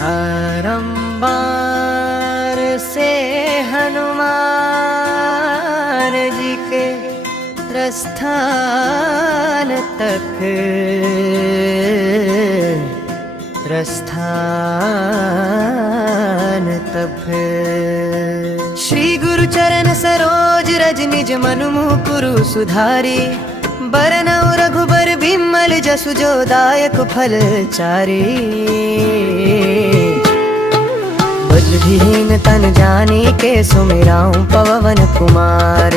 आरंबार से हनुमान जी के प्रस्थान तक श्री गुरु चरण सरोज रज निज मनु मुकुरु सुधारी बरनउ रघुबर बिमल जसु जो दायक फल चारी बुद्धिहीन तन जानी के सुमिराऊं पवन कुमार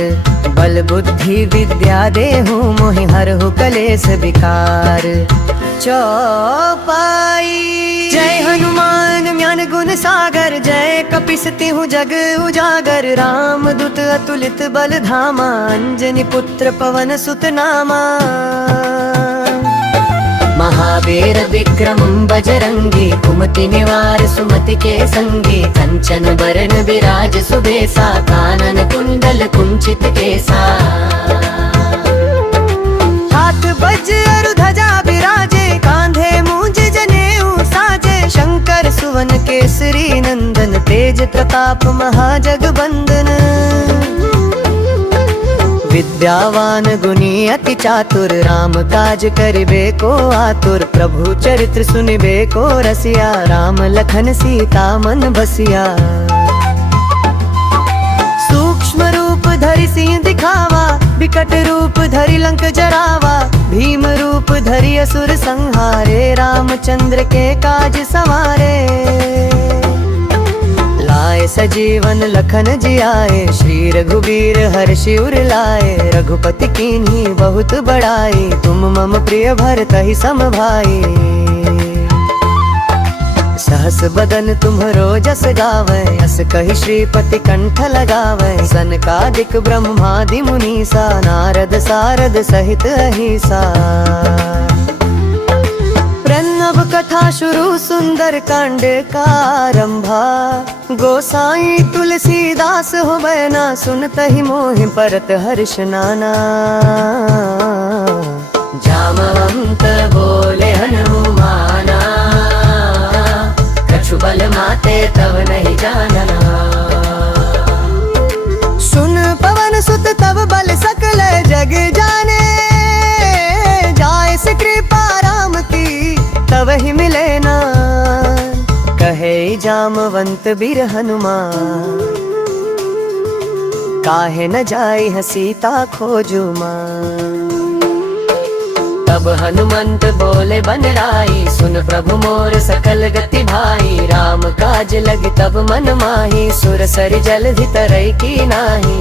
बल बुद्धि विद्या देहु मोहि हरहु कलेस विकार चौपाई। जय हनुमान ज्ञान गुण सागर जय कपीस तिहु जग उजागर राम दूत अतुलित बल धामा अंजनी पुत्र पवन सुत नामा महावीर विक्रम बजरंगी कुमति निवार सुमति के संगी कंचन बरन विराज सुबेसा कानन कुंडल कुंचित केसा हाथ वज्र ध्वजा विराजे कांधे मूंज जनेऊ साजे शंकर सुवन केसरी नंदन तेज प्रताप महाजगबंदन विद्यावान गुणी अति चातुर राम काज करिबे को आतुर प्रभु चरित्र सुनिबे को रसिया राम लखन सीता मन बसिया सूक्ष्म रूप धरि सिंह दिखावा विकट रूप धरि लंक जरावा भीम रूप धरि असुर संहारे रामचंद्र के काज सवारे लाए सजीवन लखन जियाए श्री रघुबीर हर्षि उर लाए रघुपति कीन्ही बहुत बड़ाई तुम मम प्रिय भरतहि सम भाई सहस बदन तुम्हरो जस गावै अस कहि श्रीपति कंठ लगावै सनकादिक ब्रह्मादि मुनीसा नारद सारद सहित अहिसा प्रणव कथा शुरू सुंदर कांड का आरंभा गोसाई तुलसीदास हो बैना सुनतहि मोहि परत हर्ष नाना जामवंत बोले हनुमाना कछु बल माते तब नहीं जानना सुन पवन सुत तब बल सकल जग जाने जाय से कृपा राम की तब ही मिले ना कहे जामवंत बीर हनुमान काहे न जाई है सीता खोजू मां तब हनुमंत बोले बनराई सुन प्रभु मोर सकल गति भाई राम काज लग तब मन माही सुर सर जल तरई की नाही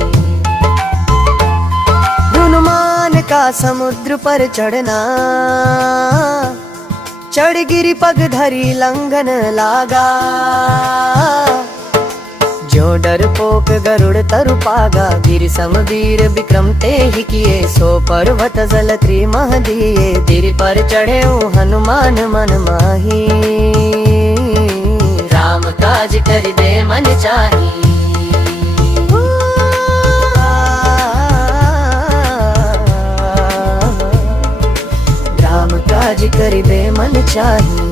हनुमान का समुद्र पर चढ़ना चढ़ गिरी पग धरी लंघन लागा जो डर पोक गरुड़ तरु पागा गिर समवीर विक्रम ते ही किए सो पर्वत जल त्रिमह दिए गिर पर चढ़े हनुमान मन माही राम काज करिबे मन चाही राम काज करिबे मन चाही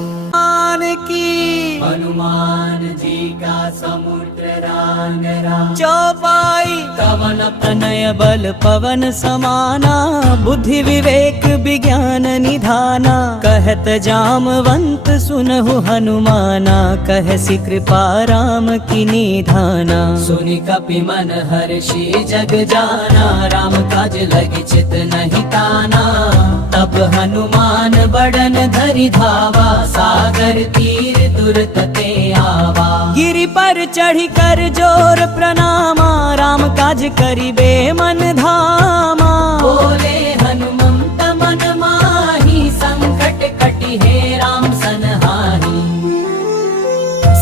हनुमान जी का समुद्र रांगरा चौपाई कवन तनय बल पवन समाना बुद्धि विवेक विज्ञान निधाना कहत जामवंत सुनहु हनुमाना कहसी कृपा राम की निधाना सुनि कपि मन हर्षि जग जाना राम काज लगी चित नहीं ताना तब हनुमान बड़न धरि धावा सागर तीर तुरत ते आवा गिरि पर चढ़ी कर जोर प्रणामा राम काज करिबे मन धामा बोले हनुमंत मन माही संकट कटि हे राम सनहाही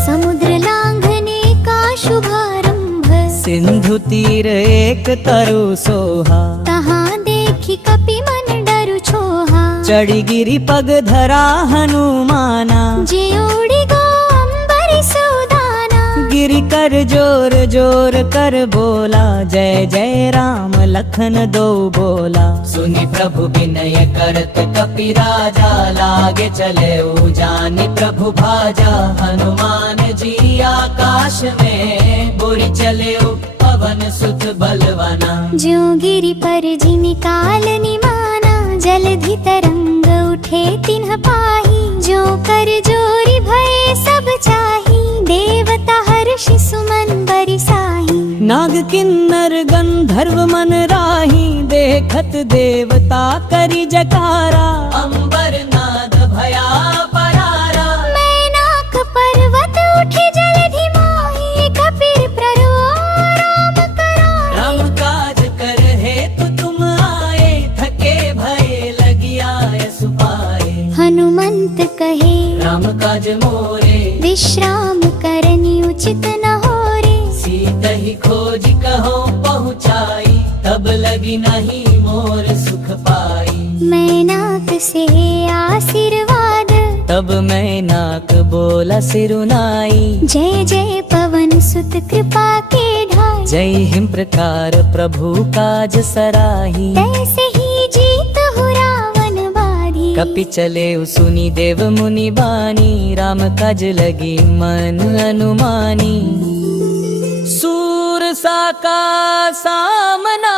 समुद्र लांघने का शुभारंभ सिंधु तीर एक तरु सोहा तहाँ देखी कपि मन डरु छोहा चढ़ी गिरी पग धरा हनुमाना जे उड़ी गो अंबर सुदाना गिरि कर जोर जोर कर बोला, जय जय राम लखन दो बोला। सुनि प्रभु विनय करत कपि राजा, लागे चले जानि प्रभु भाजा। हनुमान जी आकाश में बुरी चले पवन सुत बलवाना। ज्यों गिरि पर जिमि काल निमाना, जलधि तरंग उठे तिन्ह पाही। जो कर जोरी भय सब चाही, देवता हर्षि सुमन बरसाही। नाग किन्नर गंधर्व मन राही, देखत देवता करि जकारा। अंबर नाद भया परारा, मैनाक पर्वत उठे जलधि माही। कपीर प्ररो राम कराए, राम काज कर हेतु तुम आए। थके भय लगिया यस पाए। हनुमंत कहे राम काज मोरे, विश्राम करनी उचित न हो रे। सीतहि खोज कहो पहुँचाई, तब लगी नहीं मोर सुख पाई। मैनाक से आशीर्वाद, तब मैनाक बोला सिरुनाई। जय जय पवन सुत कृपा के ढाई। जय हिम प्रकार प्रभु काज सराही। तैसे ही जीत हो रावण बाधी। कपि चले सुनी देव मुनि बानी, राम काज लगी मन अनुमानी। सूर सा का सामना,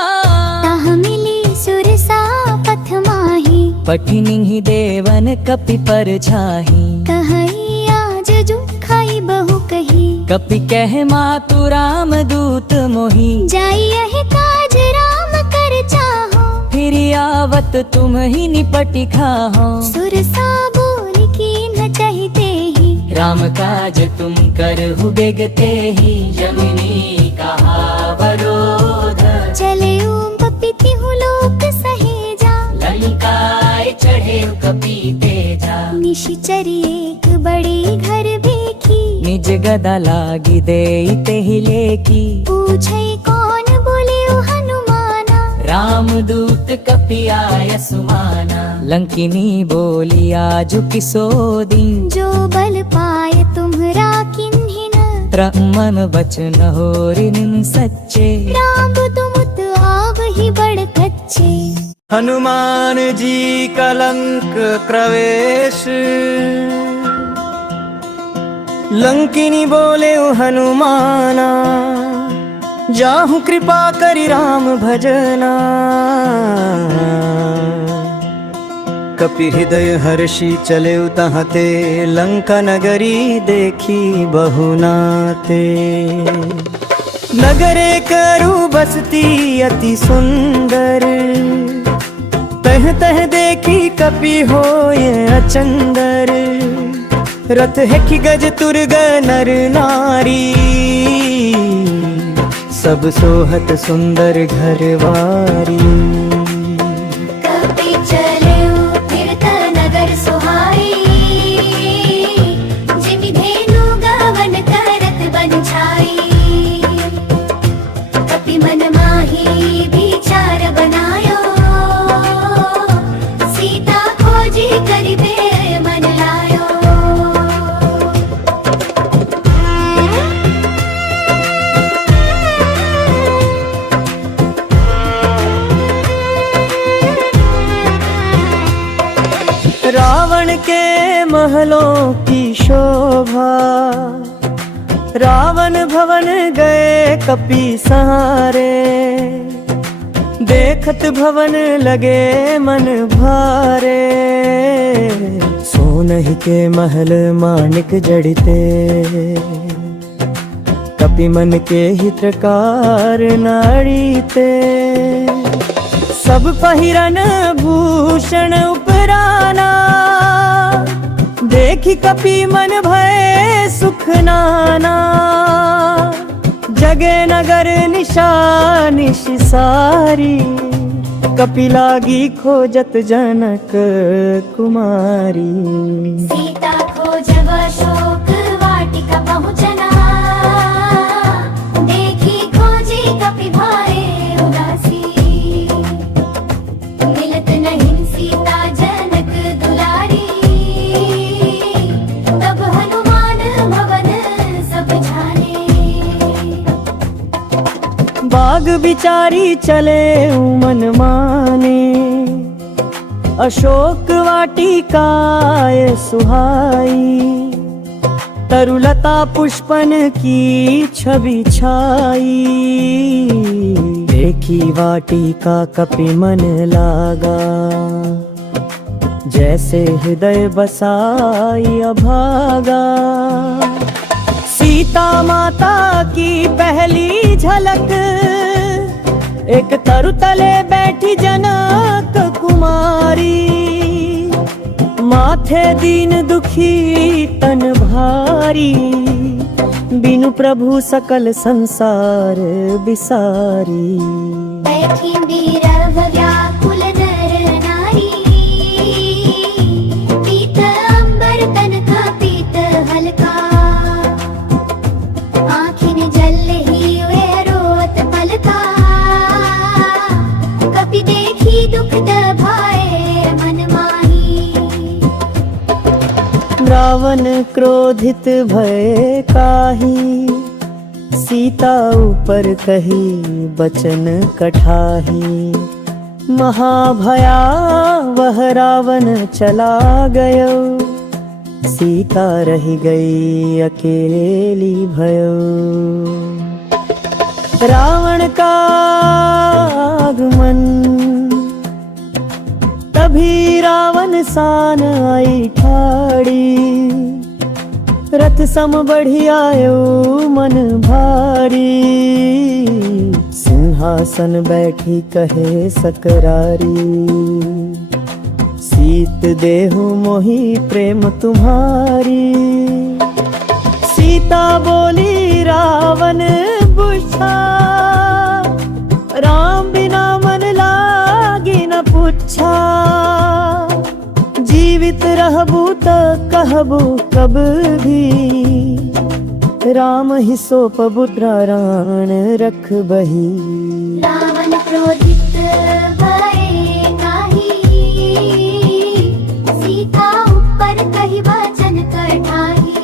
ताह मिली सुरसा पथ माही। पठिनी देवन कपि पर छाही। कहई आज जो खाई बहु कही। कपि कह मातु राम दूत मोही। जाई यह काज राम कर चाहो। फिर आवत तुम ही निपटि खाहो। सुरसा बोल की न चाहते ही। राम काज तुम करहु बेगते ही। जमिनी कहा वरोध, चले बपिति हूँ लोक सहेजा। लंकाए चढ़े कपि तेजा। निशिचरी एक बड़ी घर देखी। निज गदा लागी देई तेहि लेकी। पूछे कौन बोले ओ हनुमाना। राम दूत कपि आय सुमाना। लंकिनी बोली आजु किसो दिन। जो बल पाए तुम्हरा किन्हि न। मन वचन होरिन सच्चे। राम तुमुत आव ही बड़ कच्चे। हनुमान जी कलंक प्रवेश, लंकिनी बोले हनुमाना। जाहु कृपा करि राम भजना। कपि हृदय हर्षि चले तहते। लंका नगरी देखी बहुनाते। नगरे करु बसती अति सुंदर। तह तह देखी कपि होय अचंदर। रथ है कि गज तुरग नर नारी। सब सोहत सुंदर घरवारी। कपि चले फिरत नगर सुहाई। जिमि धेनु गावन करत बन छाई। कपि मन माही विचार बनायो। सीता खोजी करिबे मन लायो। रावण के महलों की शोभा। रावण भवन गए कपि सहारे। देखत भवन लगे मन भारे। सोनहि के महल माणिक जड़िते। कपि मन के हितकार नाड़ीते। सब पहिरन भूषण उपराना। देखी कपि मन भय सुख नाना। जगे नगर निशानिश सारी। कपि लागी खोजत जनक कुमारी। सीता खोजब शोक वाटिका पहुँचना। देखी खोजी कपि भाए उदासी। मिलत नहीं सीता जनक दुलारी। तब हनुमान भवन सब जाने। भाग विचारी चले मन माने, अशोक वाटिकाए सुहाई, तरुलता पुष्पन की छवि छाई। देखी वाटिका कपि मन लागा, जैसे हृदय बसाई अभागा। सीता माता की पहली झलक, एक तरु तले बैठी जनक कुमारी। माथे दीन दुखी तन भारी, बिनु प्रभु सकल संसार बिसारी। बैठी बीरव व्याकुल नर नारी, पीत अंबर तन का पीत हल्का। आँखिन जल ही वे रोत पलका, कपि देखी दुख दभाए मन माही। रावण क्रोधित भय काहि, सीता ऊपर कही बचन कठाही। महाभयावह रावण चला गयो, सीता रही गई अकेली भयो। रावण का आगमन, तभी रावण सान आई ठाड़ी। रथ सम बढ़ी आयो मन भारी, सिंहासन बैठी कहे सकरारी। सीत देहु मोहि प्रेम तुम्हारी, सीता बोली रावण बुझा। राम बिना मन लागी न पुछा, जीवित रहबू त कहबू कब भी। राम ही सोपबु प्राण रख बही। रावण क्रोधित भय काहि, सीता ऊपर कही वचन कठाही।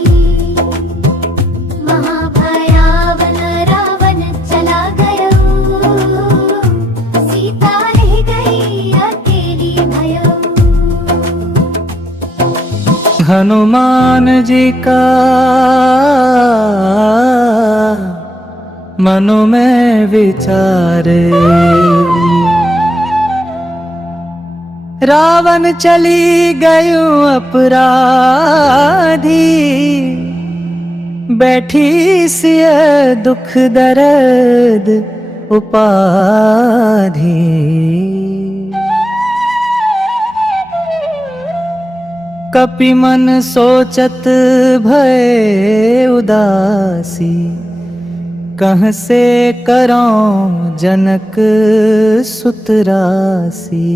महाभयावन रावण चला गयो, सीता रह गई अकेली भयो। हनुमान जी का मनो में विचार, रावण चली गयूं अपराधी। बैठी सिय दुख दर्द उपाधि। कपि मन सोचत भय उदासी, कहाँ से करों जनक सुतरासी।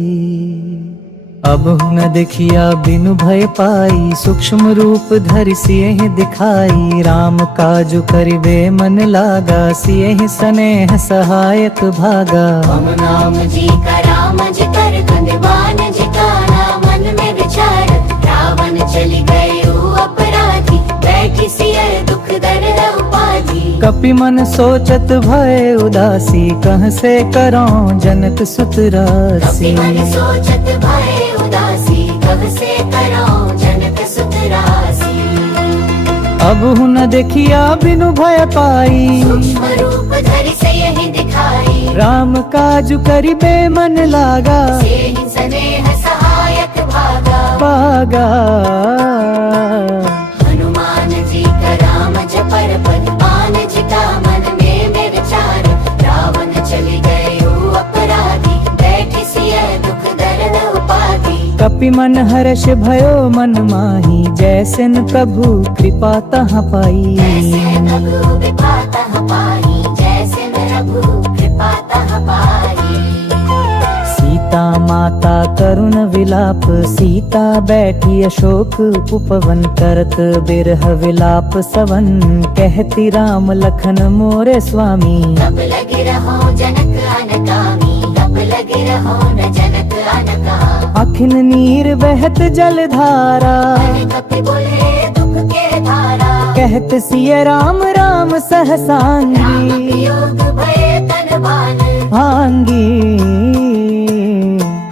अब न देखिया बिनु भय पाई, सूक्ष्म रूप धरि सियहि दिखाई। राम काजु करिबे मन लागा, सियहि स्नेह सहायक भागा। मम नाम जी का राम जी कर धन्यवान जी का नाम मन में विचार। रावण चली गयो अपराधी, बैठी सिय दुख दर्द उपाधि। कपि मन सोचत भय उदासी, कहाँ से करों जनक सुतरासी। कपि मन सोचत भय उदासी, कब से करों जनक सुतरासी। अब न देखिया बिनु भय पाई, सूक्ष्म रूप धरि सियहि दिखाई। राम काजु करिबे मन लागा, सेहि स्नेह सहायक भागा। हनुमान जी का राम जपर पद, पान जी का मन में विचार। रावण चली गयो अपराधी, बैठी सिय दुख दर्द उपाधि। कपि मन हर्ष भयो मन माही, जैसे न प्रभु कृपा तहाँ पाई। जैसे प्रभु कृपा तहाँ पाई, जैसे प्रभु कृपा तहाँ पाई। सीता माता करुण विलाप, सीता बैठी अशोक उपवन करत। बिरह विलाप सवन, कहती राम लखन मोरे स्वामी। कब लगे रहो जनक अनकामी, कब लगे रहो न जनक अनकामी। अखिन नीर बहत जल धारा, कपि बोले दुख के धारा। कहत सिय राम राम सहसांगी। राम वियोग भय तन बन बान भांगी।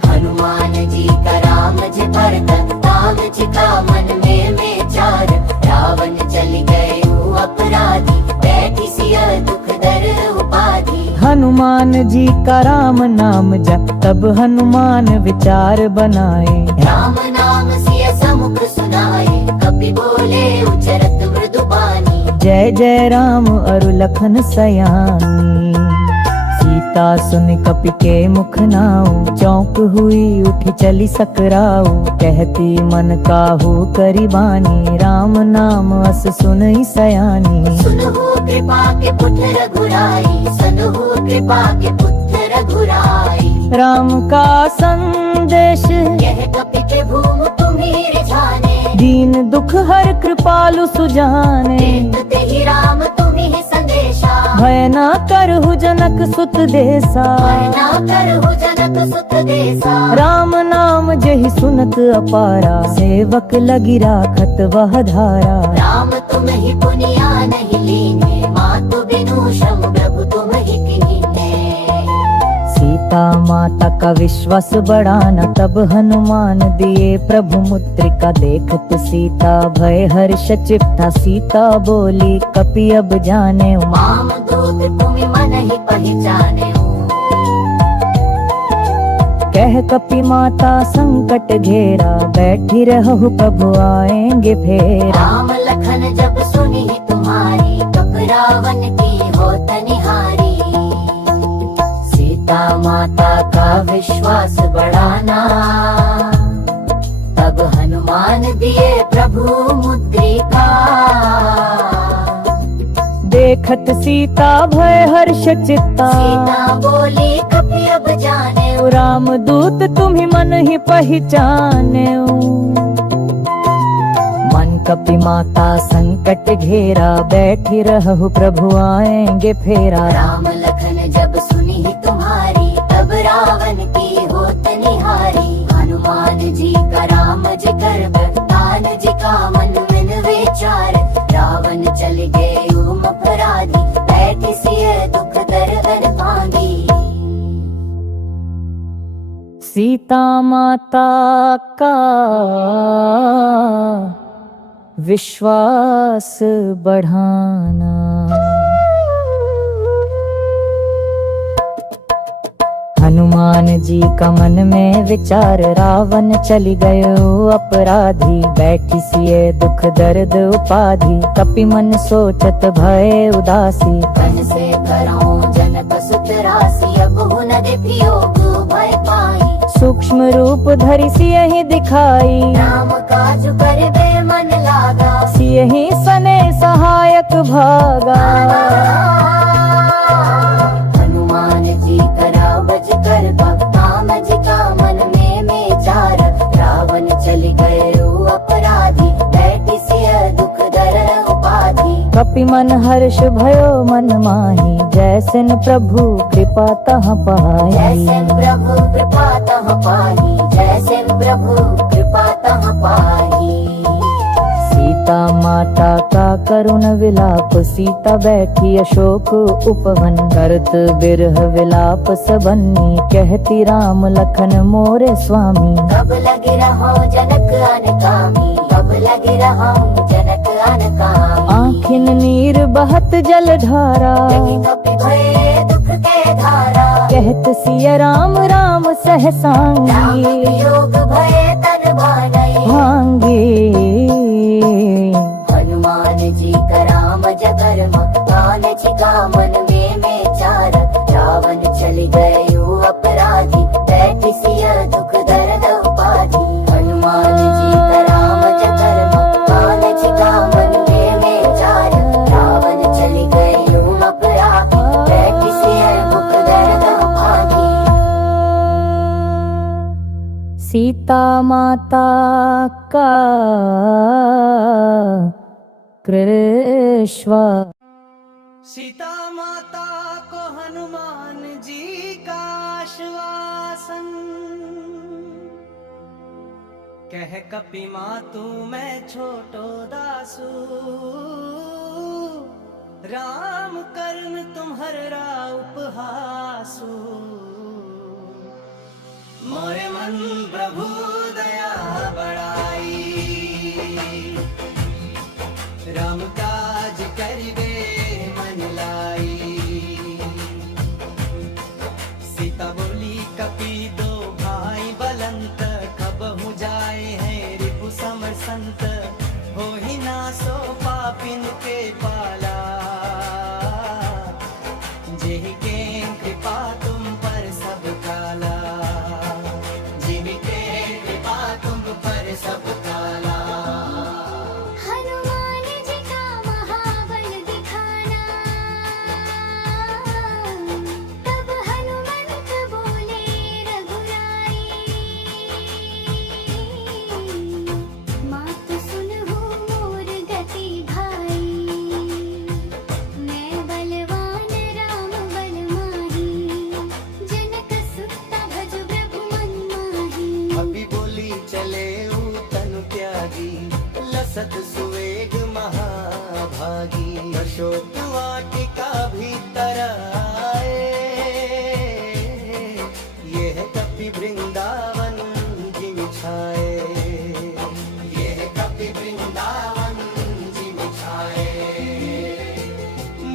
हनुमान जी का राम जी भरत नाम जी का मन में चार रावण चल गए अपराधी बैठी सिया दुख दर उपाधि। हनुमान जी का राम नाम जप तब हनुमान विचार बनाए। राम नाम सिया समुख सुनाए कपि बोले उचरत मृदु बानी। जय जय राम अरु लखन सयानी। सीता सुन कपि के मुख नाऊ चौंक हुई उठी चली सकराऊ। कहती मन काहू करी बानी राम नाम अस सुनई सयानी। सुनहु कृपा के पुत्र रघुराई सुनहु कृपा के पुत्र रघुराई। राम का संदेश यह कपि के भूम तुम्ही रिझाने। दीन दुख हर कृपालु सुजाने। देत ही राम तुम्ही संदेशा भय न करहु जनक सुत देसा। ना करहु जनक सुत देसा। राम नाम जहि सुनत अपारा सेवक लगी राखत वह धारा। राम तुम ही पुनिया नहीं लीने मातु बिनु श्रम प्रभु तुम ही कीने। सीता माता का विश्वास बढ़ाना तब हनुमान दिए प्रभु मुद्रिका। देखत सीता भय हर्ष चित्ता सीता बोली कपि अब जाने। माम दूत तुम मन ही पहचाने। कह कपि माता संकट घेरा बैठी रहु प्रभु आएंगे फेरा। राम लखन जब सुनी तुम्हारी कप रावण की होत निहारी। सीता माता का विश्वास बढ़ाना तब हनुमान दिए प्रभु मुद्रिका। देखत सीता भय हर्ष चित्ता। सीता बोली कपि अब जाने। राम दूत तुम्ही मन ही पहचाने। मन कपि माता संकट घेरा बैठी रहु प्रभु आएंगे फेरा। राम लखन जब सुनी तुम्हारी तब रावण की होत निहारी। हनुमान जी का राम जी कर भगतान जी का मन में विचार। रावण चल गए अपराधी बैठी सिय दुख दर भांगी। सीता माता का विश्वास बढ़ाना। हनुमान जी का मन में विचार रावण चली गयो अपराधी। बैठी सिए दुख दर्द उपाधि कपि मन सोचत भय उदासी। बन से कराऊं जनक सुत राशि अब न वियोग भय पाई। सूक्ष्म रूप धरि सियहि दिखाई। राम काज करबे मन लागा सियहि सने सहायक भागा। हनुमान जी करा बज कर भक्ताम जी का मन में चार। रावण चल गए अपराधी बैठी सिय दुख दर उपाधि। कपि मन हर्ष भयो मन माही जैसिन प्रभु कृपा तह पाई। जैसे प्रभु कृपा तह पाही जैसे प्रभु कृपा तह पाही। सीता माता का करुण विलाप सीता बैठी अशोक उपवन। करत बिरह विलाप सबन्नी कहती राम लखन मोरे स्वामी। कब लगी रहो जनक अनकामी कब लगी रहो जनक अनकामी। आँखिन नीर बहत जल धारा कपि भये दुख के धारा। कहत सिय राम राम सहसांगी। राम वियोग भये तन भांगी। हनुमान जी का राम जगर मकान जी का मन में चार। रावण चल गए अपराधी बैठी सिया दुख दर्द उपाधि। हनुमान जी का राम जगर मकान जी का मन में चार। रावण चल गए अपराधी बैठी सिया दुख दर्द उपाधि। सीता माता का कृष्वा। सीता माता को हनुमान जी का आश्वासन। कह कपि मातु मैं छोटो दासु। राम कर्ण तुम्हरा उपहार। आंसू। मोरे मन प्रभु दया बढ़ाई, राम काज करिबे मन लाई। सीता बोली कपि दो भाई बलंत, कब हो जाए हैं रिपु समर संत। हो ही ना सो पापिन के पाला, जेहि के कृपा तुम पर सब काला। जेहि के कृपा तुम पर सब काला। हनुमान जी का महाबल दिखाना, तब हनुमंत बोले रघुराई। मात सुनहु मोर गति भाई, मैं बलवान राम बल माही। जनक सुता भज प्रभु मन माही। अभी बोली चले तनु त्यागी, लसत सुवेग महाभागी। अशोक वाटिका भीतर आए, यह कपि वृंदावन जिन छाए। यह कपि वृंदावन जिन छाए।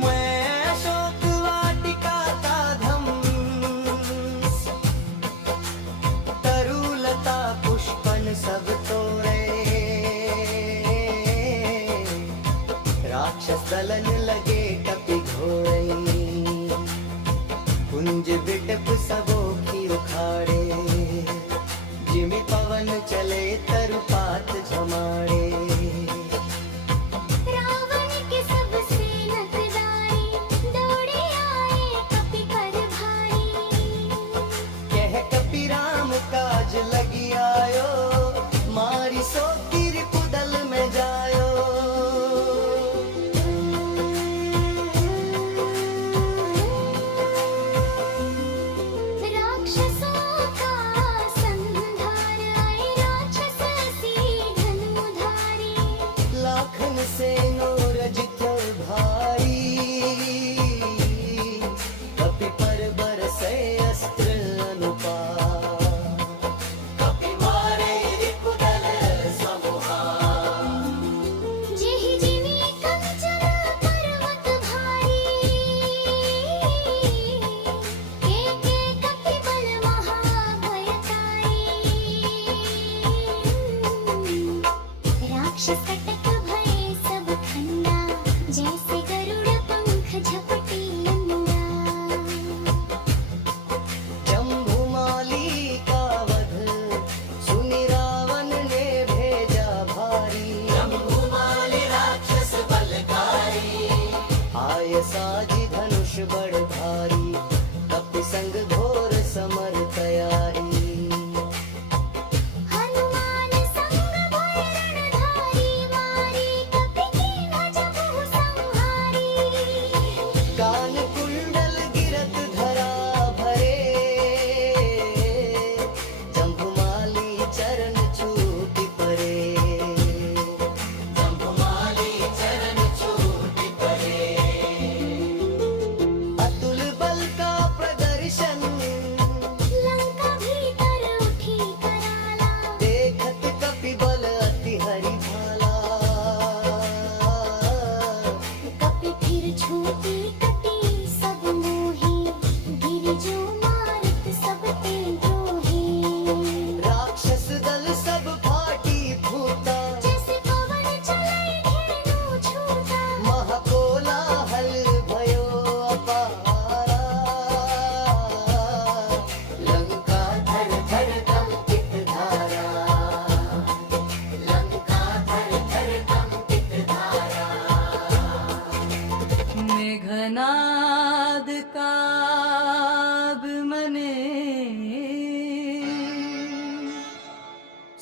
मैं अशोक वाटिका का धम, तरुलता पुष्पन सब तोरे। राक्षस दलन लगे कपि घोरे, कुंज बिटप सबो की उखाड़े। जिमि पवन चले तरुपात झमाड़े। रावण के सब सेनकदारी, दौड़े आए कपि कर भारी। कह कपि राम काज लगी आयो, मारी सो रिपुदल में जायो। राक्षसों का संहार आए, राक्षसी धनुधारी। लाखन से रजित भाई, कपि पर बरसे अस्त्र अनुपात। कपि मारे रिपुदल समूहा, जेहि जिमि कंचन पर्वत भारी। के कपि बल महाभयकारी। राक्षस कटक भये सब खंडा, जैसे गरुड़ पंख झपटी अंडा। जम्बुमाली का वध सुनि रावण ने भेजा भारी। जम्बुमाली राक्षस बलकारी, आय साजी धनुष बड़ भारी। कपि संग घोर समर तैयारी। हनुमान संग भय रणधारी, मारी कपि कीन्हा जबहु संहारी। कान कुंडल गिरत धरा भरे, जम्बुमाली चरण छूटि परे। जम्बुमाली चरण छूटि परे। अतुल बल का प्रदर्शन, लंका भीतर उठी कराला। देखत कपि बल अति हरि भाला। कपि फिर छूटी कटी सब मोही, गिरि जो मारत सब ते द्रोही। राक्षस दल सब फाटी फूटा, जैसे पवन चले धेनु छूटा। महाकोलाहल भयो अपारा। लंका धर धर कंपित धारा। लंका धर धर कंपित धारा। मेघनाद काब मने,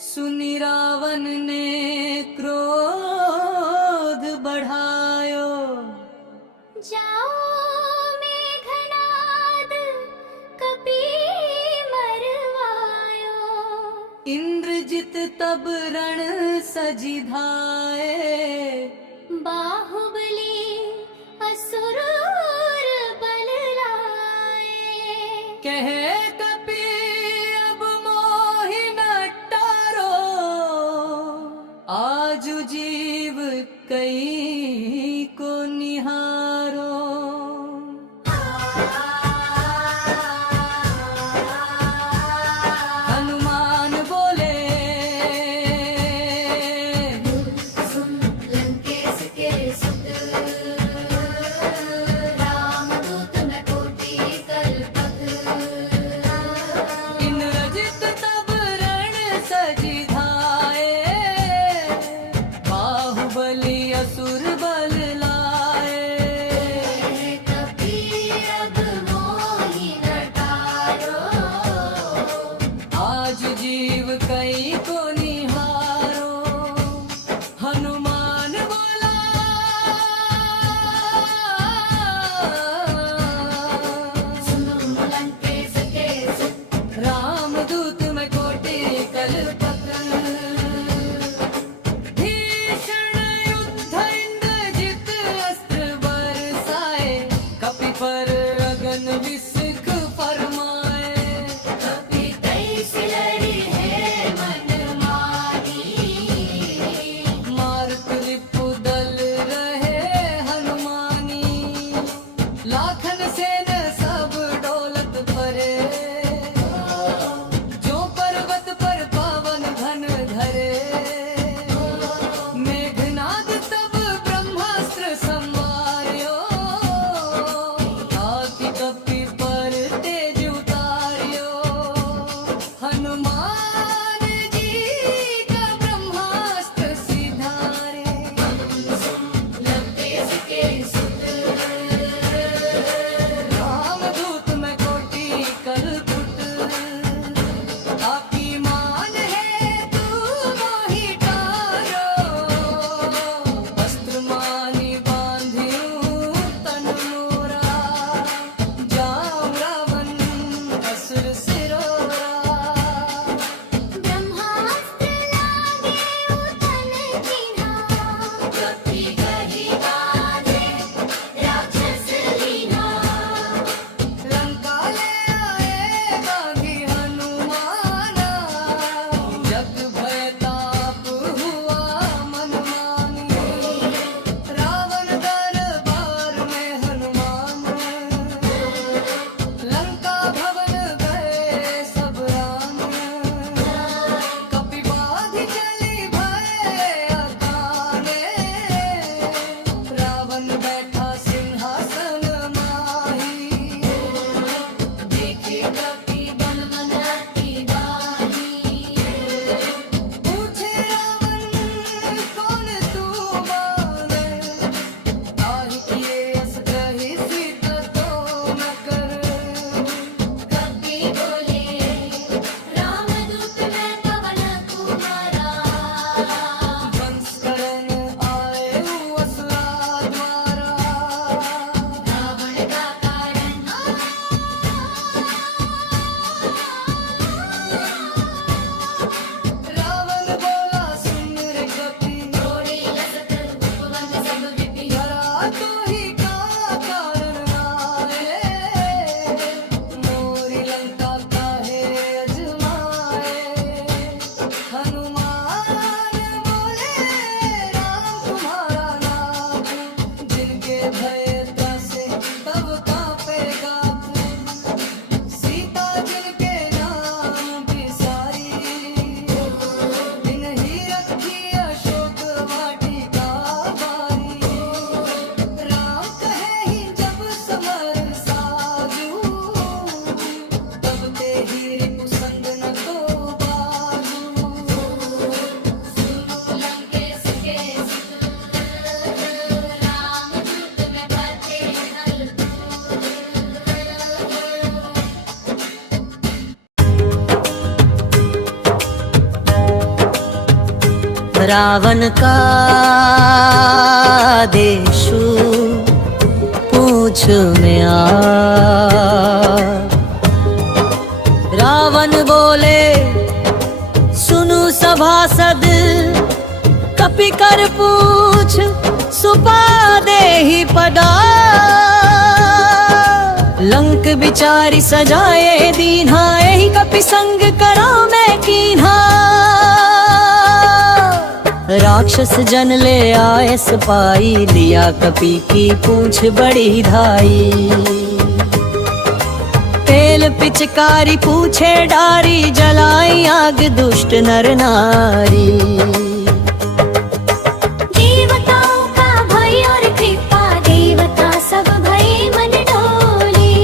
सुनि रावण ने क्रोध बढ़ायो। जाओ मेघनाद कपि मरवायो। इंद्रजित तब रण सजी धाये, बाहुबली असुर बल लाए। कहे कपि अब मोहि नटारो, आजु जीव कई को निहारो। हनुमान बोले सुन लंकेश के सुत, रामदूत मैं कोटि कल्पत। इंद्रजित तब रण सजि धाये, बाहुबली असुर बल लाए। कपि अब मोहि नटारो, आज जीव कई को निहारो। हनुमान बोला सुनो लंकेश के सुत, रामदूत मैं कोटि कल्पत। भीषण युद्ध इंद्रजित अस्त्र बरसाए, कपि पर अगन विसख फरमाए। कपि तैसि लड़ी है मन माही, मारुत रिपु दल रहे हनुमानी, लाखन सेन सब डोलत परे। जो पर्वत पर पावन धन धरे, मेघनाद तब ब्रह्मास्त्र संवार्यो, हाथी कपि पर तेज उतार्यो। हनुमान जी का ब्रह्मास्त्र सिधारे, लंकेश के सुत, रामदूत मैं कोटि कल्पत। आपकी मान है तू मोहि टारो, अस्त्र मानि बांधियो तन मोरा। जाऊं रावण असुर सिरोरा, ब्रह्मास्त्र लागे उतन कीन्हा। कपि कहि बाधे राक्षस लीन्हा। लंका ले आए बागी हनुमाना, जग भय ताप हुआ मन मानी। रावण दरबार में हनुमान, लंका भवन गए सब राम। कपि बाधि चली भय अकाले, रावण बैठा सिंहासन माही। देखे कपि बन मन अति बाही, पूछे रावण कौन तू बाने, ताहि किए अस कहि सीता तो न कर। कपि बोले रामदूत मैं पवन कुमारा। वंश करन आए असुरा द्वारा, रावण का कारण रावण बोला सुन रे कपि, थोड़ी लसत उपवंद सब विपि। धरा तो ही का कारण आए, मोरी लंका काहे अजमाए। हनुमान बोले राम तुम्हारा नाम, जिनके भय त्रासे तब कांपेगा तू। सीता जिनके नाम बिसारी, इन्हीं रखी अशोक वाटिका बारी। राम कहे ही जब समर साजू, तब ते ही रिपु संग न को बाजू। सुनो लंकेश के सुत, रामदूत मैं पते कल्पत। रावण का देशु पूछ में आ। रावण बोले सुनु सभासद, कपि कर पूछ सुपा देहि पदा। लंक बिचारी सजाए दीन्हा, यही कपि संग करा मैं कीन्हा। राक्षस जन ले आए सिपाही, लिया कपि की पूंछ बड़ी धाई। तेल पिचकारी पूछे डारी, जलाई आग दुष्ट नर नारी। देवताओं का भय और कृपा, देवता सब भय मन डोले।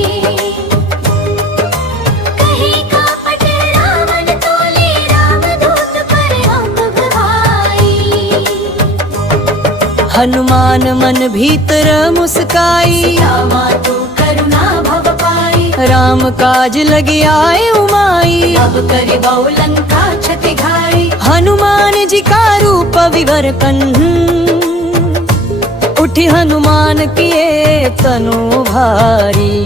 कहे कापट रावण तोले, रामदूत पर अम्ब भाई। हनुमान मन भीतर मुस्काई, रामा तू करुणा भव पाई। राम काज लगी आए उमाई, अब करि बहु लंका क्षति घाई। हनुमान जी का रूप विवर कन, उठी हनुमान किए तनु भारी।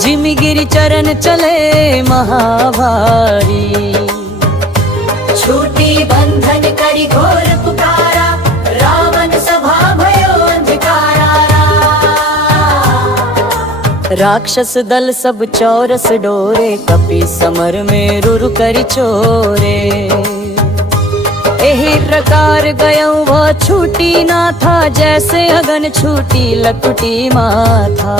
जिमि गिरि चरण चले महाभारी। छूटी बंधन करि घोर पुकारा, रावण सभा भयो अंधकारा। राक्षस दल सब चौरस डोरे, कपि समर में रुरु करि चोरे। एही प्रकार गयऊ वह छूटी ना था, जैसे अगन छूटी लकुटी माथा।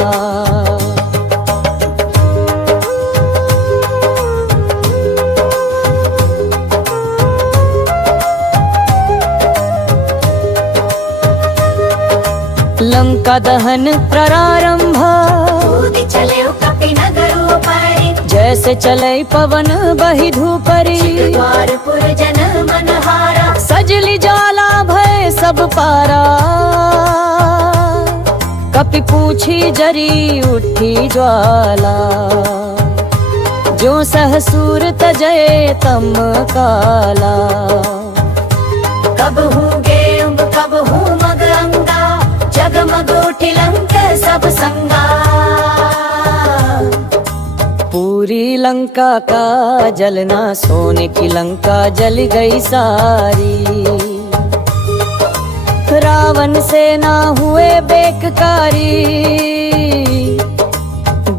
लंका दहन प्रारंभ, चले कपि नगर पारी। जैसे चले पवन बही धूपरी। द्वारपुर जन मन हारा, सजली ज्वाला भय सब पारा। कपि पूछी जरी उठी ज्वाला, जो सहसूर तजय तम काला। कब हूँ गेम कब हूँ मग अंगा, जगमग उठी लंक सब संगा। पूरी लंका का जलना, सोने की लंका जल गई सारी। रावण सेना हुए बेककारी,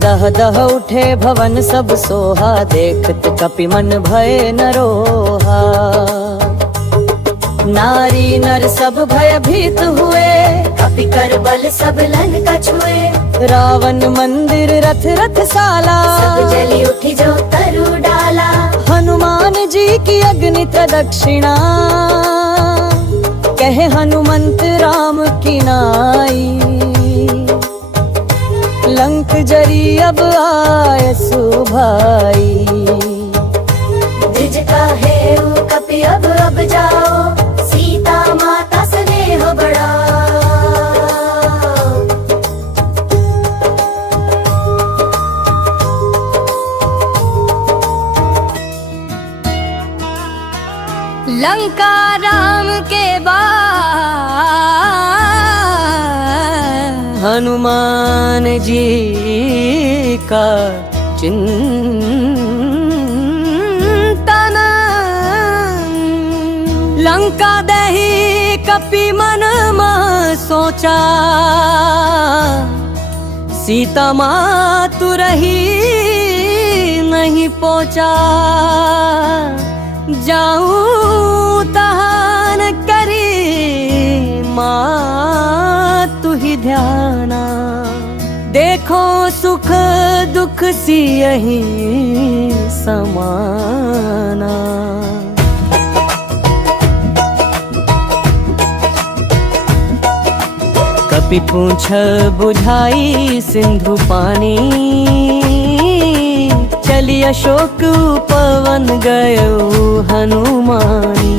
दह दह उठे भवन सब सोहा। देखत कपि मन भय न रोहा, नारी नर सब भयभीत हुए। कपि कर बल सब लंका छुए, रावण मंदिर रथ रथ साला। सब जली उठी जो तरु डाला। हनुमान जी की अग्नि प्रदक्षिणा, कहे हनुमंत राम की नाई। लंक जरी अब आए सुभाई, द्विज कहे कपि अब जाओ, सीता माता स्नेह बढ़ाओ। लंका राम के बाद हनुमान जी का चिंतन। लंका दही कपि मन में सोचा, सीता माँ तू रही नहीं पहुँचा। जाऊं तहान करी माँ तू ही ध्याना। देखो सुख दुख सी यही समाना। कपि पूछ बुझाई सिंधु पानी, चली अशोक पवन गयो हनुमानी।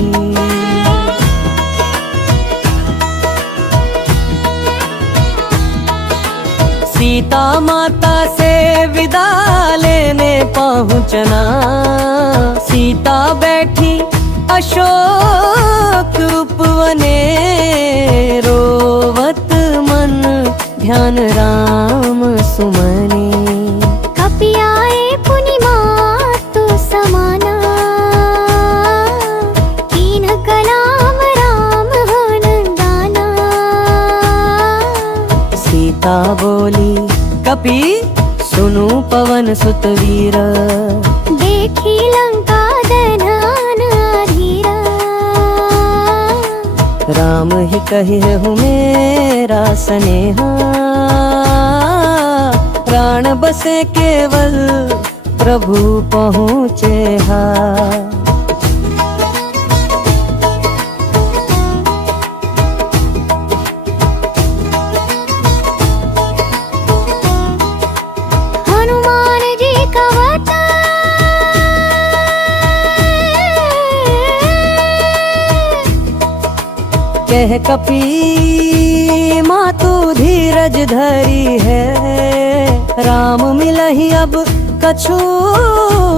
सीता माता से विदा लेने पहुँचना, सीता बैठी अशोक उपवने। रोवत मन ध्यान राम सुमने। कपि आए पुनि मातु समाना, तीन कलाम राम हन दाना। सीता बोली कपि सुनु पवन सुत वीर, देखी लंका दहन अधीरा। राम ही कही हूँ मेरा स्नेहा, प्राण बसे केवल प्रभु पहुँचे हा। हनुमान जी का वचन कह कपि मातु धीरज धरी है, राम मिलहि अब कछु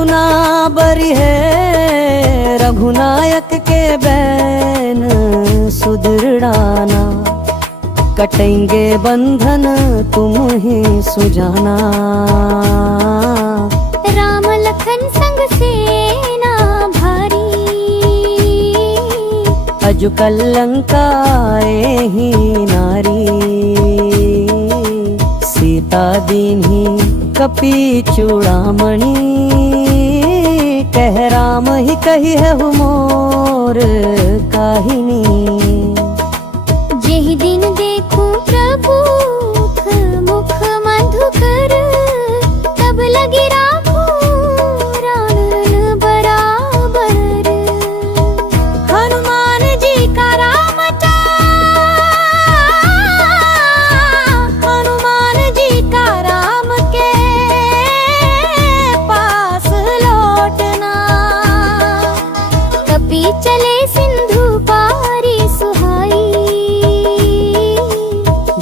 ना बरी है। रघुनायक के बैन सुदृढ़ाना, कटेंगे बंधन तुम ही सुजाना। राम लखन संग सेना भारी, अजुकल लंकाए ही नारी। सीता दीन्ही कपि चूड़ामणि, कह राम ही कही है मोर काहिनी। जेहि दिन देखूं प्रभु मुख मधुकर, तब लगी राखूं प्राण बराबर। हनुमान जी का रामटा, हनुमान जी का राम के पास लौटना। कपि चले सिंधु पारी सुहाई,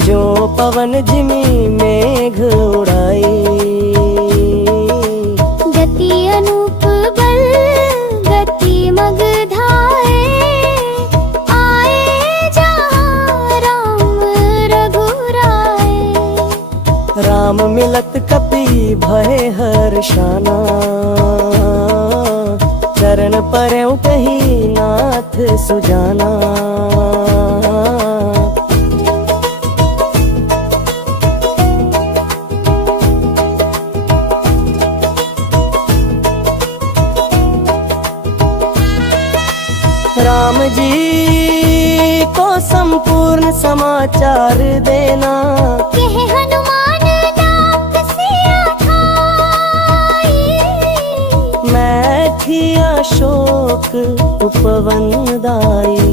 जो पवन जिमी मेघ उड़ाई। गति अनूप बल गति मग धाए, आए जहाँ राम रघुराए। राम मिलत कपि भय हर्षाना, चरण परउ कही नाथ सुजाना। राम जी को संपूर्ण समाचार देना, कह हनुमान नाथ से आठाई। मैं थी अशोक उपवन दाई।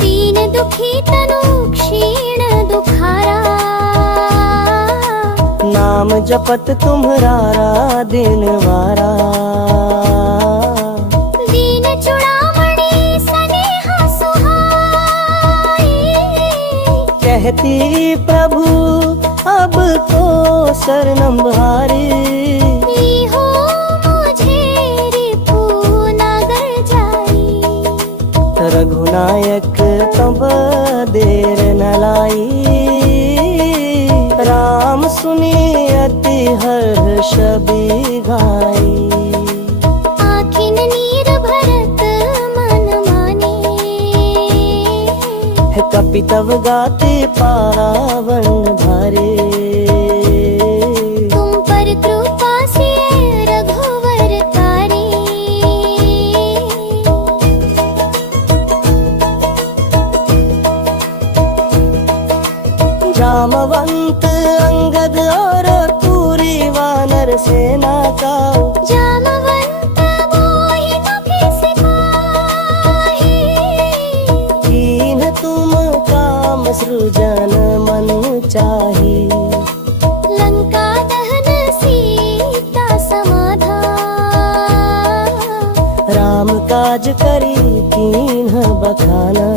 दीन दुखी तनु क्षीण दुखारा, नाम जपत तुम्हारा दिन वारा। दीन चूड़ामणि स्नेहा सुहाई, कहती प्रभु अब तो शरणम भारी। हो मुझे रिपु नगर जाई। रघुनायक तब देर न लाई, राम सुनी अति हर्ष बिगाई। आखिन नीर भरत मन माने, कपि तब गाते पावन धारे। तुम पर कृपा से रघुवर तारे। जामवंत अंगद और पूरी वानर सेना का, जामवंत मोहि कपि सिपाही। कीन्ह तुम काम सृजन मन चाही। लंका दहन सीता समाधान, राम काज करी कीन्ह बखाना।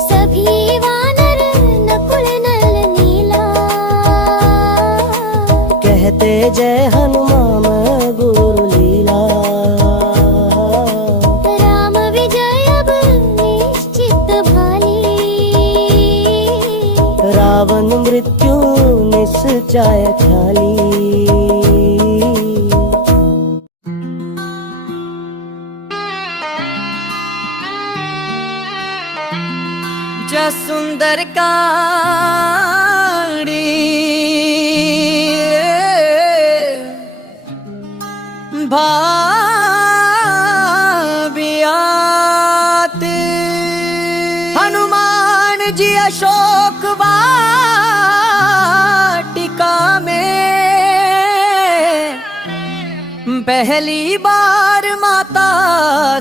सभी वानर नकुल नल नीला, कहते जय हनुमान गुरु लीला। राम विजय अब निश्चित भाली। रावण मृत्यु निश्चय ख्याली। सुंदर काल भाबियात हनुमान जी अशोक वाटिका में पहली बार माता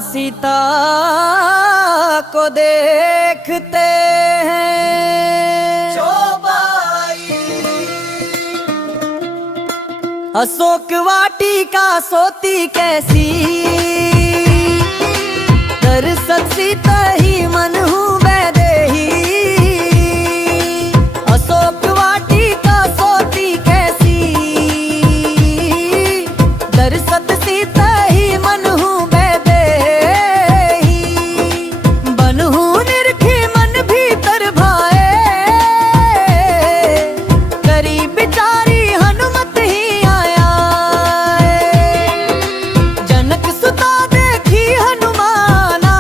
सीता को देखते हैं। अशोक वाटिका सोती कैसी, दरसत सीता ही मन हूँ वैदेही। अशोक वाटिका सोती कैसी, दरसत सीता ही मन हूँ वैदेही। बन हूँ निरखी मन भीतर भाए, करी बिचारी हनुमत ही आया। जनक सुता देखी हनुमाना,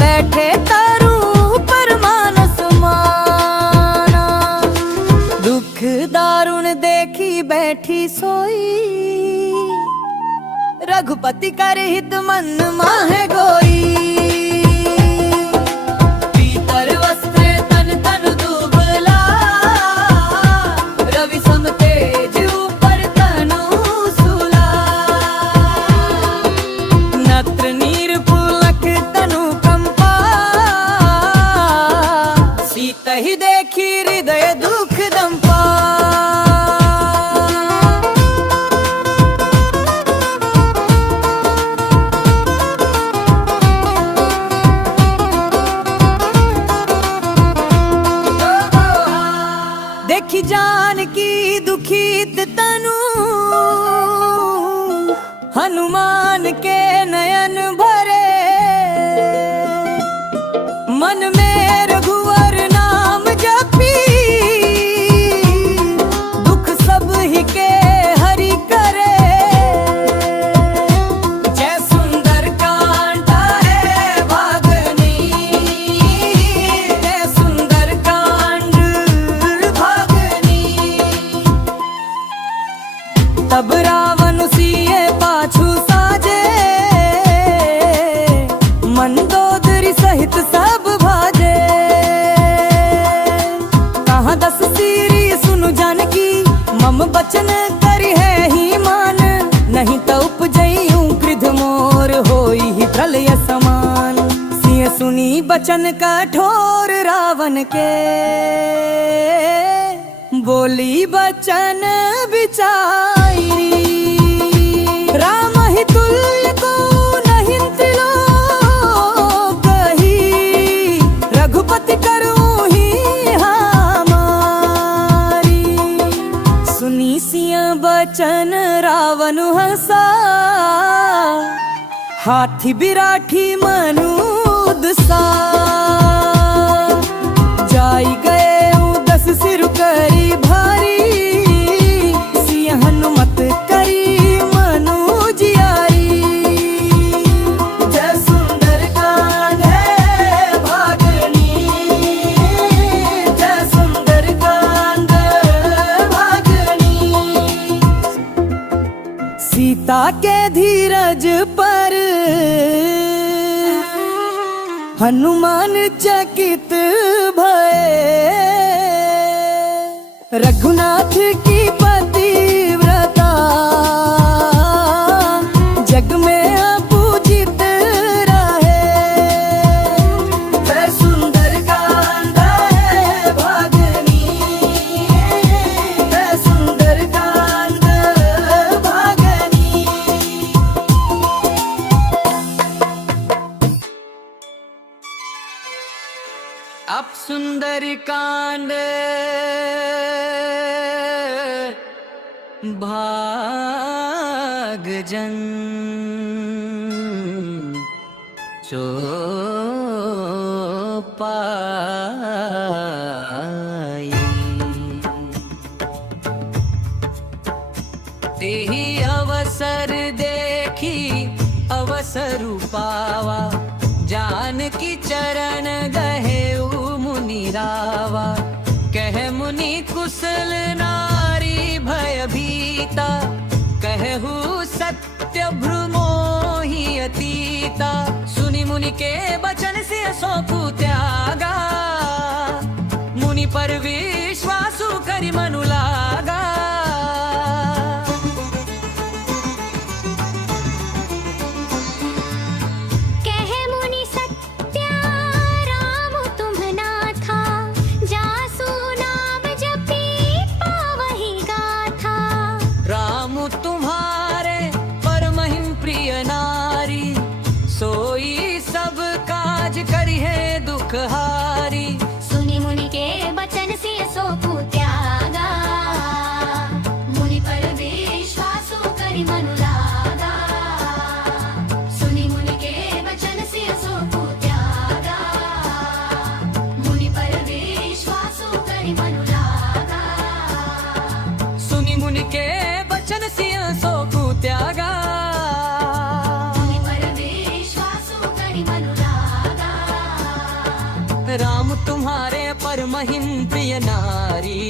बैठे तरु पर मानस माना। दुख दारुण देखी बैठी सोई, रघुपति कर हित मन माहे गोई। पीतर वस्त्र तन तन दुबला, रवि सम तेज ऊपर तनु सुला। नत्र नीर पुलक तनु कंपा, सीता ही देखी हृदय दुख दंपा। देखी जानकी दुखित तनु, हनुमान के नयन भरे। मन में रघुवर नाम जपी, दुख सब ही के हरि करे। जय सुंदर कांड है भागनी, जय सुंदर कांड भागनी। तब रावण सिए पाछू साजे, मंदोदरी सहित सब भाजे। कहाँ दस सीरी सुनु जानकी, मम बचन करी है ही मान। नहीं तो उपजईऊं क्रोध मोर, होई ही प्रलय समान। सिंह सुनी बचन कठोर रावण के, बोली बचन बिचारी। राम ही तुल्य को नहीं त्रिलोक ही, रघुपति करूं ही हमारी। सुनी सिया बचन रावण हंसा, हाथी बिराठी मनुदसा। जाई गए दस सिर करी भारी, सिया हनुमत करी मनु जियारी। जय सुंदर कांड है भागनी, जय सुंदर कांड भागनी। सीता के धीरज पर हनुमान चकित भये। रघुनाथ की पतिव्रता, जग में अपूजित रहे। जय सुंदर कांड है भागनी, जय सुंदर कांड भागनी। अब सुंदर कांड भाग जन चौपाई। तेहि अवसर देखी अवसर पावा, जानकी चरण गहे मुनि रावा। सीता, कहहु सत्य भ्रुमो ही अतीता। सुनि मुनि के बचन से सौंपू त्यागा, मुनि पर विश्वासु करि मनु लागा। कहे मुनि सत्या राम तुम्हना था, जासु नाम जपी पावहि गाथा। राम तुम्हारे परमहिम प्रिय नारी, सोई सब काज करी है दुखहारी। सुनि मुनि के बचन से सौंपू त्यागा, मुनि पर विश्वासु करि मनु लागा। सुनि मुनि के बचन से सौंपू त्यागा, मुनि पर विश्वासु करि मनु लागा। सुनि मुनि के बचन सिंह सौंपू त्यागा, मुनि पर विश्वासु करि मनु लागा। राम तुम्हारे परमहिम प्रिय नारी,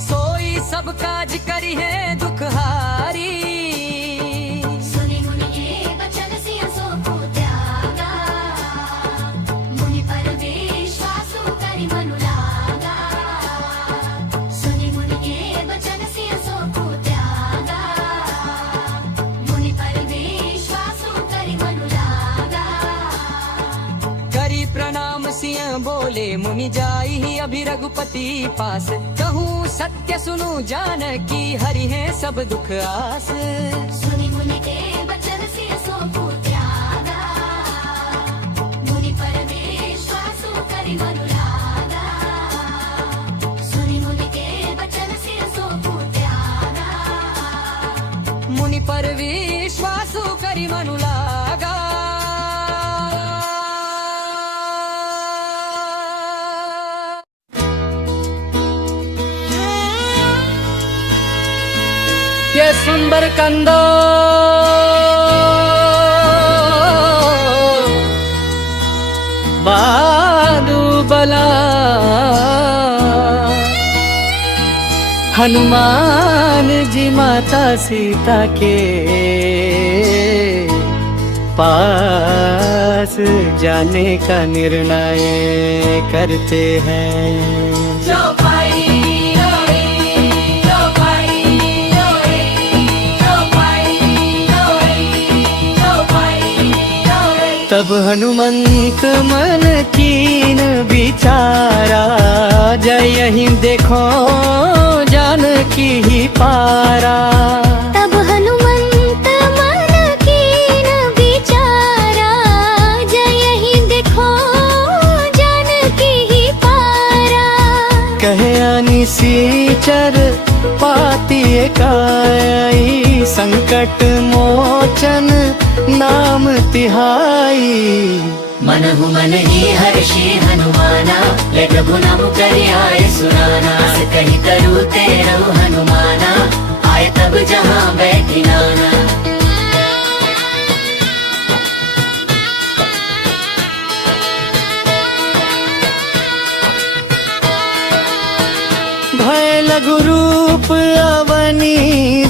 सोई सब काज करी है दुखहारी। सुनि मुनि के बचन से सौंपू त्यागा, मुनि पर विश्वासु करि मनु लागा। सुनि मुनि के बचन से सौंपू त्यागा, मुनि पर विश्वासु करि मनु लागा। करी प्रणाम सिंह बोले मुनि जाई ही अभी रघुपति पास। कहूँ सत्य सुनु जानकी, हरि है सब दुख आस। सुनि मुनि के बचन से सौंपू त्यागा, मुनि पर विश्वासु करि मनु लागा। सुनि मुनि के बचन से सौंपू त्यागा, मुनि पर विश्वासु करि मनु लागा। ये सुंदर कंदो बादुबला, हनुमान जी माता सीता के पास जाने का निर्णय करते हैं। तब हनुमंत मन कीन विचारा, जय देखो जानकी ही पारा। तब हनुमंत मन कीन विचारा, जय देखो जानकी ही पारा। कहे निसीचर पाती एकाई, संकट मोचन नाम तिहाई। मनहु मन ही हर्षि हनुमाना, प्रभु नाम करि आए सुनाना। कही तरु तेरहु हनुमाना, आए तब जहाँ बैठी नाना। भय लघु रूप अवनी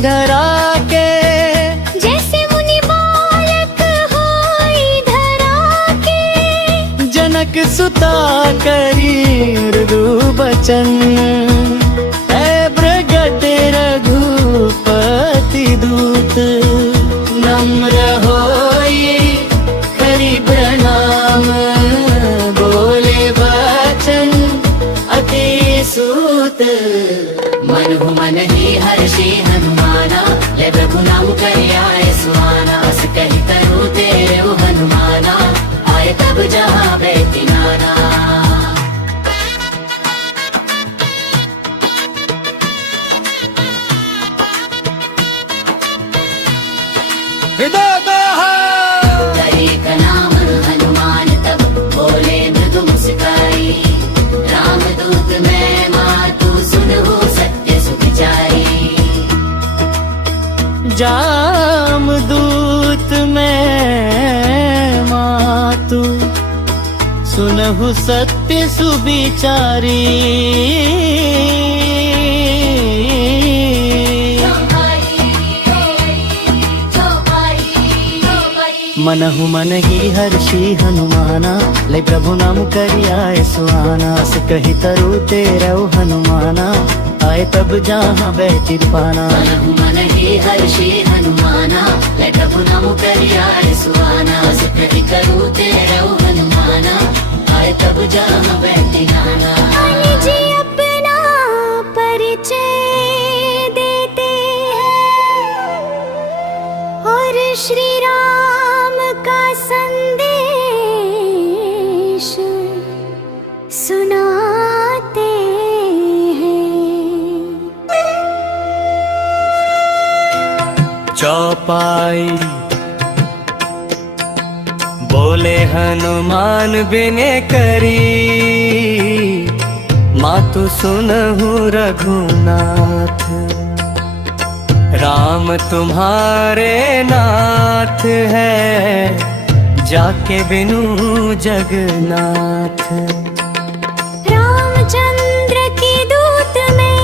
धरा के, जैसे मुनि बालक होई धरा के। जनक सुता करी मृदु बचन, ऐ प्रगट रघुपति दूत। नम्र होई करी प्रणाम, बोले वचन अति सूत। मनहु मन ही हर्षि हनुमाना, ले प्रभु नाम करि आए सुहाना। कही तरु तेरहु हनुमाना, आए तब जहाँ बैठी नाना। करी का नाम हनुमान, तब बोले मृदु मुस्काई। रामदूत मैं मातु, सुनहु सत्य सुविचारी। जामदूत मैं मातु, सुनहु सत्य सुविचारी। मनहु मन ही हर्षी हनुमाना, ले प्रभु नाम करियाए सुहाना। अस कही तरु तेरौ हनुमाना, आए तब जहाँ बैठि पाना। मनहु मन ही हर्षी हनुमाना, ले प्रभु नाम करियाए सुहाना। अस कही तरु तेरौ हनुमाना, आए तब जहाँ बैठि पाना। जी अपना परिचय देते हैं और श्री राम का संदेश सुनाते हैं। चौपाई बोले हनुमान बिने करी, मातु सुनहु रघुनाथ। राम तुम्हारे नाथ है, जाके बिनु जगन्नाथ। रामचंद्र की दूत में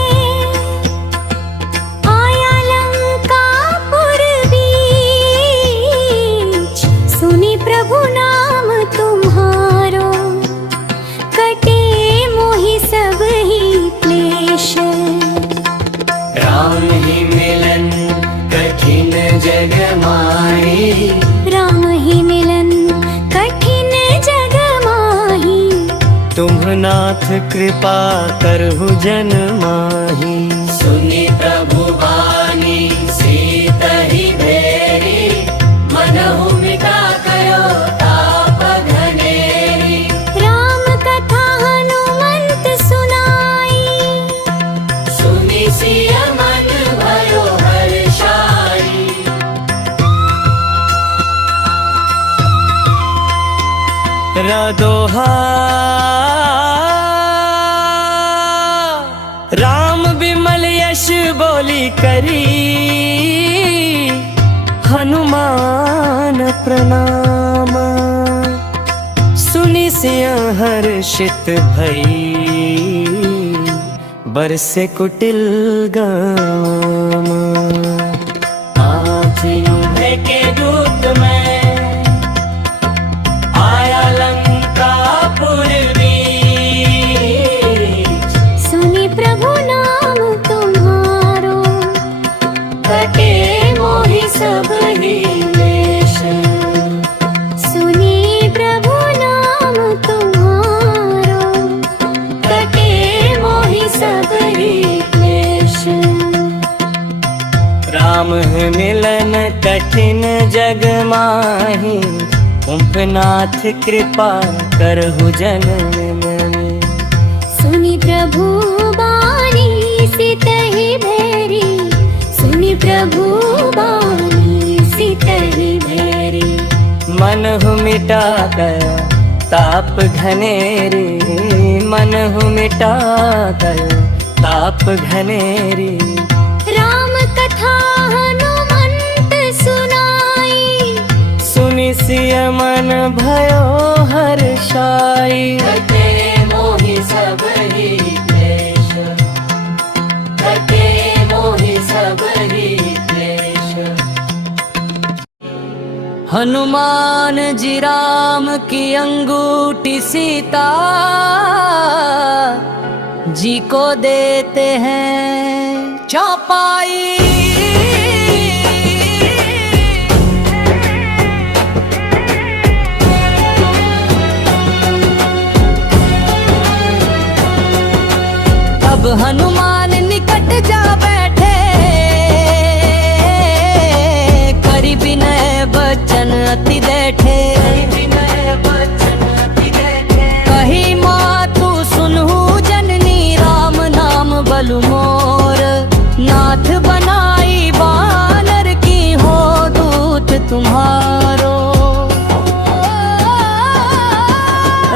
आया लंकापुर बीच, सुनी प्रभु नाम तुम्हारो, कटे मोहि सब ही क्लेश। राम ही मिलन कठिन जग माही, राम ही मिलन कठिन जग माही। तुम्हनाथ कृपा करहु जन माही। सुनि प्रभु बानी सीत ही भेरी, मनहु मिटा कयो ताप घनेरी। राम कथा हनुमंत सुनाई, सुनि सिय मन भयो हर्षाई। दोहा राम बिमल यश बोली करी, हनुमान प्रणाम। सुनि सिय हर्षित भई, बरसे कुटिल गाम। आँखियों के दूत में आया लंकापुर बीच, सुनी प्रभु नाम तुम्हारो, कटे मोहि सब ही क्लेश। सुनी प्रभु नाम तुम्हारो, कटे मोहि सब ही क्लेश। राम है मिलन कठिन जग माही, कुंभनाथ कृपा करहु जन मन। सुनी प्रभु बानी सित ही भेरी, सुनी प्रभु बानी सित ही भेरी। मनहु मिटा कर ताप घनेरी, मनहु मिटा कर ताप घनेरी। राम कथा हनुमंत सुनाई, सुनि सिय मन भयो हर्षाई। कटे मोहि सब ही क्लेश, कटे मोहि सब ही क्लेश। हनुमान जी राम की अंगूठी सीता जी को देते हैं चौपाई। अब हनुमान निकट जा बैठे, करी विनय बचन अति बैठे। कही मातु सुनहु जननी, राम नाम बलु मोर। नाथ बनाई बानर की, हो दूत तुम्हारो।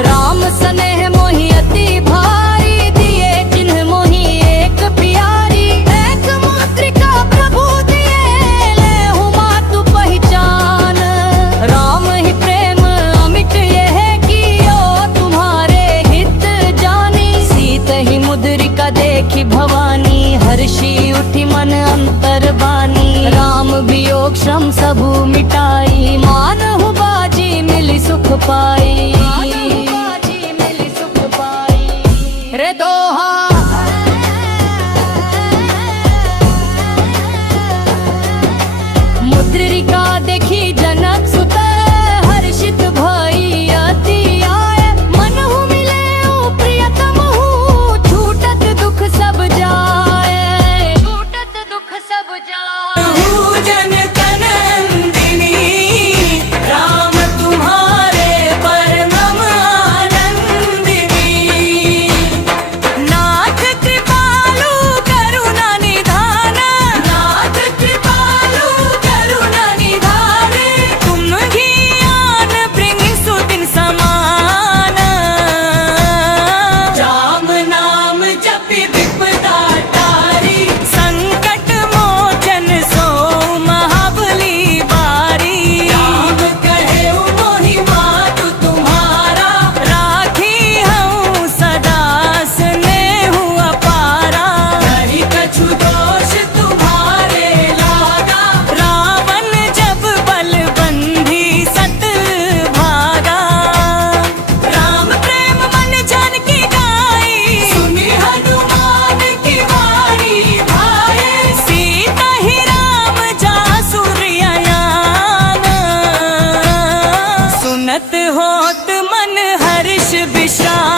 राम स्नेह मोहि अति भारी, दिए जिन्ह मोहि एक प्यारी। एक मातृका प्रभु दिए, लेहु मातु पहचान। राम ही प्रेम अमिट यह कियो, तुम्हारे हित जानी। सीत ही मुद्रिका देखी भवानी, हर्षी उठी मन अंतर बानी। राम वियोग श्रम सबु मिटाई, मानहु सुख पाई, बाजी मिली सुख पाई। रे दोहा मुद्रिका देखी जनक सुत, हर्षित भई अति आए। मनहु मिले ओ प्रियतमहु, छूटत दुख सब जाए, छूटत दुख सब जाए। जन कनंदिनी राम तुम्हारे परम आनंदिनी। नाथ कृपालु करुणा निधान, नाथ कृपालु करुणा निधान। तुम ही आन बृंग सुदिन समान, राम नाम जपि विपदा टारी। संकट मोचन सो महाबली बारी, राम कहे मोहि मातु तुम्हारा। राखी हूँ सदा स्नेह अपारा, नहीं कछु दोष तुम्हारे लागा। रावण जब बलबंधी सत भागा, राम प्रेम मन जानकी गाई। सुनी हनुमान की वाणी भाए, सीता ही राम जासु रियायान। सुनत होत मन हर्ष विषाद,